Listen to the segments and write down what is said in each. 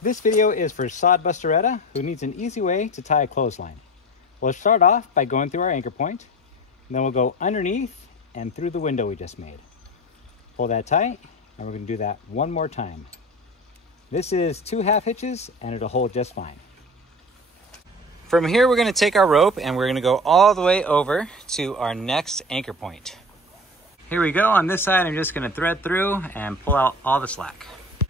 This video is for Sod Busteretta, who needs an easy way to tie a clothesline. We'll start off by going through our anchor point, and then we'll go underneath and through the window we just made. Pull that tight, and we're going to do that one more time. This is 2 half hitches, and it'll hold just fine. From here, we're going to take our rope, and we're going to go all the way over to our next anchor point. Here we go. On this side, I'm just going to thread through and pull out all the slack.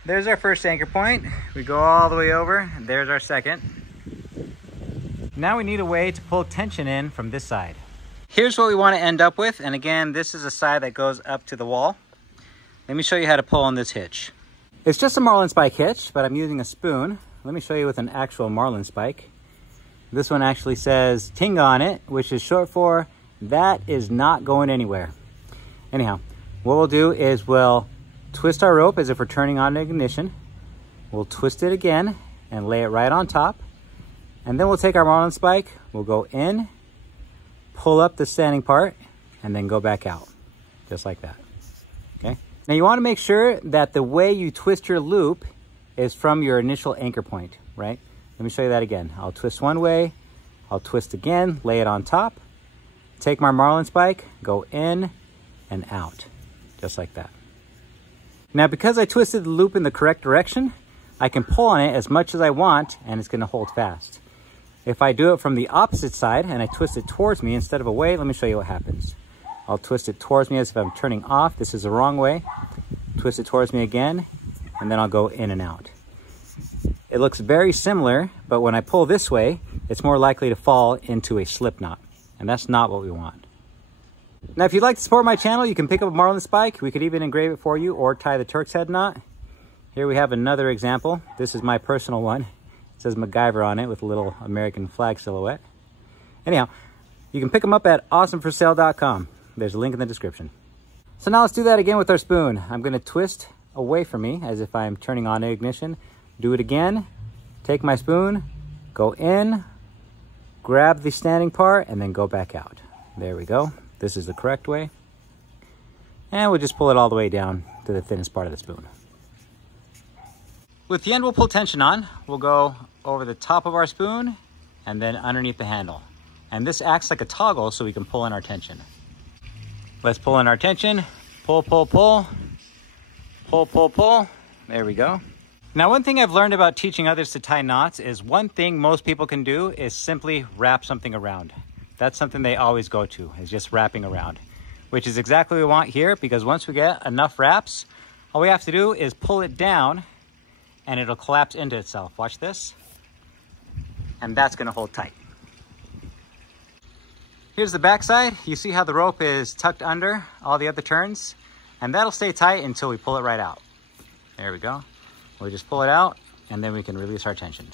There's our first anchor point. We go all the way over, and there's our second. Now we need a way to pull tension in from this side. Here's what we want to end up with, and again, this is a side that goes up to the wall. Let me show you how to pull on this hitch. It's just a marlin spike hitch, but I'm using a spoon. Let me show you with an actual marlin spike. This one actually says Tinga on it, which is short for that is not going anywhere. Anyhow, what we'll do is we'll twist our rope as if we're turning on the ignition. We'll twist it again and lay it right on top. And then we'll take our marlin spike, we'll go in, pull up the standing part, and then go back out, just like that, okay? Now you wanna make sure that the way you twist your loop is from your initial anchor point, right? Let me show you that again. I'll twist one way, I'll twist again, lay it on top, take my marlin spike, go in and out, just like that. Now, because I twisted the loop in the correct direction, I can pull on it as much as I want and it's gonna hold fast. If I do it from the opposite side and I twist it towards me instead of away, let me show you what happens. I'll twist it towards me as if I'm turning off. This is the wrong way. Twist it towards me again, and then I'll go in and out. It looks very similar, but when I pull this way, it's more likely to fall into a slip knot, and that's not what we want. Now, if you'd like to support my channel, you can pick up a marlin spike. We could even engrave it for you or tie the Turk's head knot. Here we have another example. This is my personal one. It says MacGyver on it with a little American flag silhouette. Anyhow, you can pick them up at awesomeforsale.com. There's a link in the description. So now let's do that again with our spoon. I'm going to twist away from me as if I'm turning on the ignition. Do it again, take my spoon, go in, grab the standing part, and then go back out. There we go. This is the correct way. And we'll just pull it all the way down to the thinnest part of the spoon. With the end we'll pull tension on, we'll go over the top of our spoon and then underneath the handle. And this acts like a toggle so we can pull in our tension. Let's pull in our tension. Pull, pull, pull. Pull, pull, pull. There we go. Now, one thing I've learned about teaching others to tie knots is one thing most people can do is simply wrap something around. That's something they always go to, is just wrapping around, which is exactly what we want here, because once we get enough wraps, all we have to do is pull it down and it'll collapse into itself. Watch this. And that's gonna hold tight. Here's the back side. You see how the rope is tucked under all the other turns? And that'll stay tight until we pull it right out. There we go. We'll just pull it out and then we can release our tension.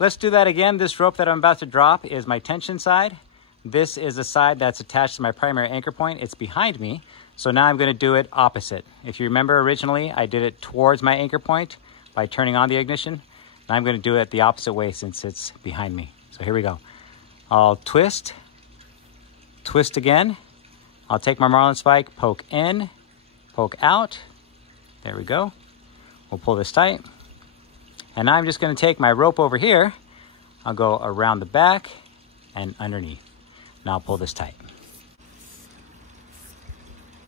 Let's do that again. This rope that I'm about to drop is my tension side. This is the side that's attached to my primary anchor point. It's behind me. So now I'm going to do it opposite. If you remember originally, I did it towards my anchor point by turning on the ignition. Now I'm going to do it the opposite way since it's behind me. So here we go. I'll twist, twist again. I'll take my marlin spike, poke in, poke out. There we go. We'll pull this tight. And now I'm just going to take my rope over here. I'll go around the back and underneath. Now I'll pull this tight.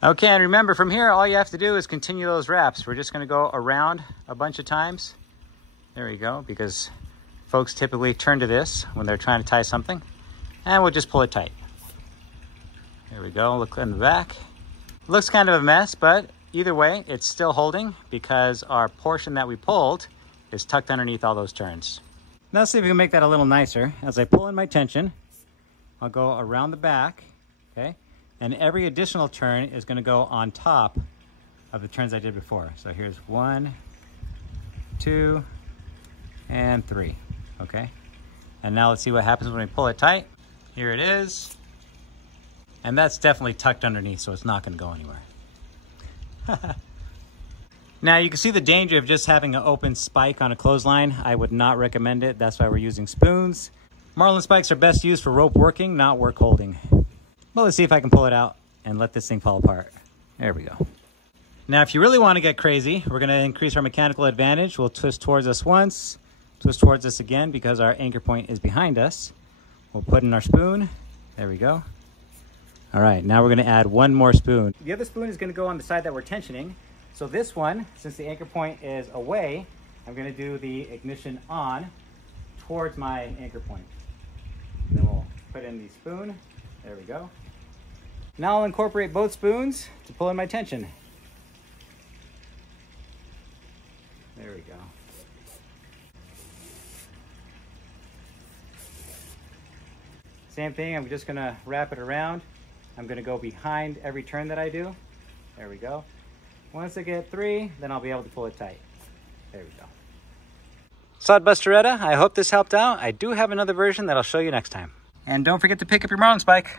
Okay, and remember from here, all you have to do is continue those wraps. We're just going to go around a bunch of times. There we go, because folks typically turn to this when they're trying to tie something. And we'll just pull it tight. There we go, look in the back. Looks kind of a mess, but either way, it's still holding because our portion that we pulled is tucked underneath all those turns. Now let's see if we can make that a little nicer. As I pull in my tension, I'll go around the back, okay? And every additional turn is gonna go on top of the turns I did before. So here's 1, 2, and 3, okay? And now let's see what happens when we pull it tight. Here it is. And that's definitely tucked underneath, so it's not gonna go anywhere. Now you can see the danger of just having an open spike on a clothesline. I would not recommend it. That's why we're using spoons. Marlin spikes are best used for rope working, not work holding. Well, let's see if I can pull it out and let this thing fall apart. There we go. Now, if you really want to get crazy, we're going to increase our mechanical advantage. We'll twist towards us once, twist towards us again because our anchor point is behind us. We'll put in our spoon. There we go. All right, now we're going to add one more spoon. The other spoon is going to go on the side that we're tensioning. So this one, since the anchor point is away, I'm going to do the ignition on towards my anchor point. Then we'll put in the spoon. There we go. Now I'll incorporate both spoons to pull in my tension. There we go. Same thing, I'm just gonna wrap it around. I'm gonna go behind every turn that I do. There we go. Once I get 3, then I'll be able to pull it tight. There we go. Sodbusteretta, I hope this helped out. I do have another version that I'll show you next time. And don't forget to pick up your marlin spike.